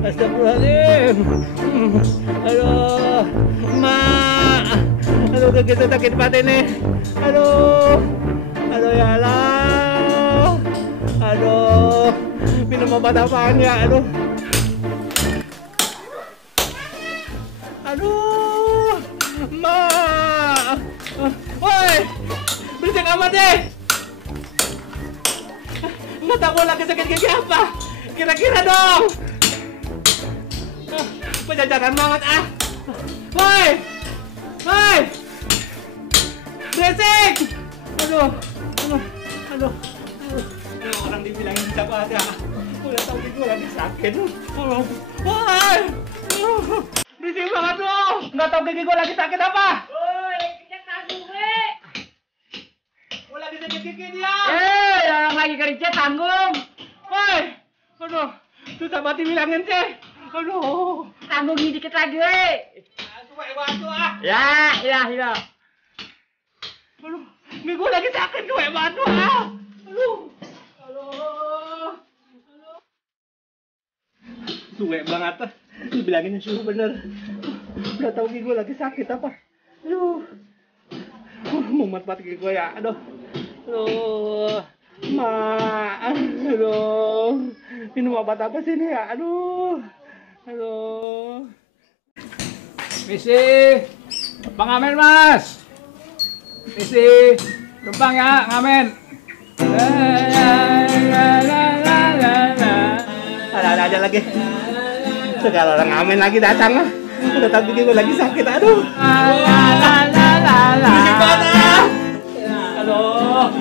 Astagfirullahaladzim. Aduh, mak. Aduh, kaki saya sakit banget ini. Aduh, aduh ya Allah. Aduh, minum obat apaan ya? Aduh. Aduh, mak. Woi, berisik amat deh. Nggak tahu lagi sakit gigi apa. Kira-kira dong. Pejajaran banget ah. Woi, woi, berisik. Aduh, aduh, aduh. Aduh, orang dibilangin bisa banget ya. Udah tahu gigi lagi sakit. Woi, berisik banget loh. Nggak tahu gigi gue lagi sakit apa. Lagi sakit gigi dia. Yang lagi kerja tanggung. Woi, aduh, susah banget dibilangin sih. Aduh, Tanggung dikit lagi, weh. Suwe banget ah. Ya. Aduh, gigi gue lagi sakit, suwe banget ah. Aduh, aduh. Suwe banget ah. Dibilangin suruh bener. Udah tahu gigi gue lagi sakit apa. Aduh. Mumet banget gigi gue ya, aduh. Aduh, mak, aduh, minum obat apa sih ini ya, aduh, Misi, numpang ngamen mas. Misi, numpang ya ngamen. Ada aja lagi, segala orang ngamen lagi datang lah, udah tahu gigi gue lagi sakit, aduh. Berisik banget. Aduh,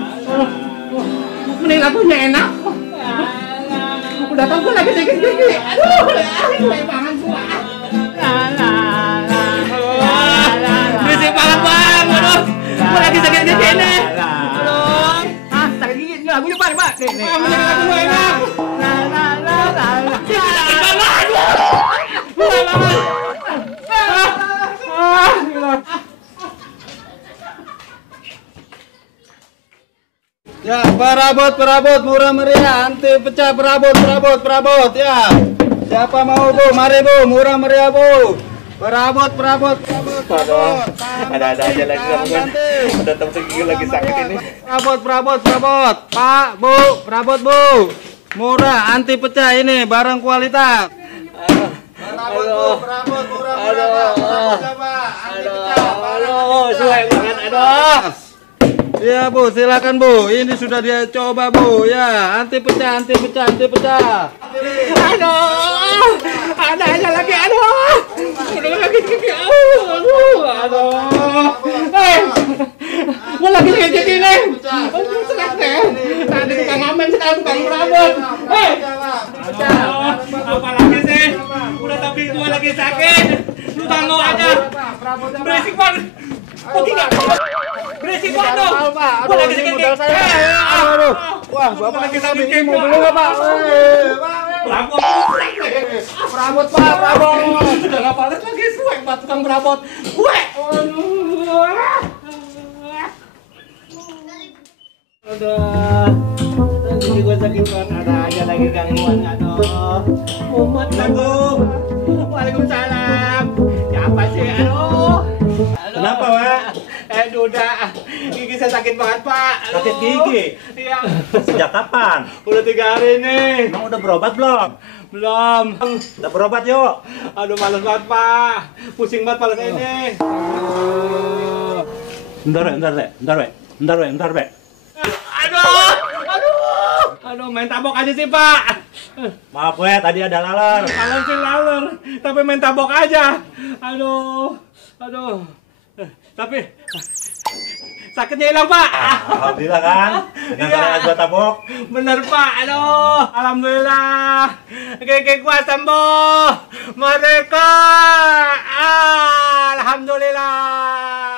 mending lagunya enak. Udah tau gue lagi sakit gigi. Aduh, gue banget gua. Berisik banget bang. Aduh, gue lagi sakit gigi ini. Aduh, Sakit gigi, ini lagunya pak, nih. mending lagu gue enak. Ya, perabot murah meriah, anti pecah perabot ya. Siapa mau bu, mari bu, murah meriah bu. Perabot. Aduh, ada aja lagi gangguan. Udah tahu gigi lagi sakit ini. Perabot. Pak, bu, perabot bu. Murah, anti pecah ini, barang kualitas. Perabot, murah meriah, Pak. Anti pecah, Aduh, suwe banget, aduh. Iya bu, silakan bu. Ini sudah dia coba bu. Ya, anti pecah. Aduh, ada aja lagi, aduh. Udah lagi gigi, aduh. Gue lagi sakit gigi nih. Aduh, sakit deh. Tadi tukang ngamen, sekarang tukang perabot. Apa lagi sih? Udah tahu gigi gue lagi sakit. Lu tangguh aja. Berisik banget. Kok gigi gak berisik banget dong. Gue lagi sakit gigi. Aduh. Wah, bapak lagi sakit gigi. mau beli nggak pak? Perabot pak, perabot. Sudah nggak balik lagi, suwe pak tukang perabot. Gue. Aduh, gigi gue sakit banget. Ada aja lagi gangguan, aduh. Mumet aduh. Waalaikumsalam. Siapa sih, aduh. Kenapa, Wak? Duda, gigi saya sakit banget, Pak. Aduh. Sakit gigi? Iya. Sejak kapan? Udah 3 hari nih. Emang udah berobat belum? Belum. Udah berobat yuk. Aduh, males banget, Pak. Pusing banget kepala saya ini. Bentar, Wak. Aduh, main tabok aja sih, Pak. Maaf, Wak, tadi ada laler. Laler sih laler, tapi main tabok aja. Aduh. Tapi sakitnya hilang, Pak. Alhamdulillah kan? Dengan cara gua tabok. Bener, Pak. Aduh, alhamdulillah. Gigi gua sembuh. Mereka. Alhamdulillah.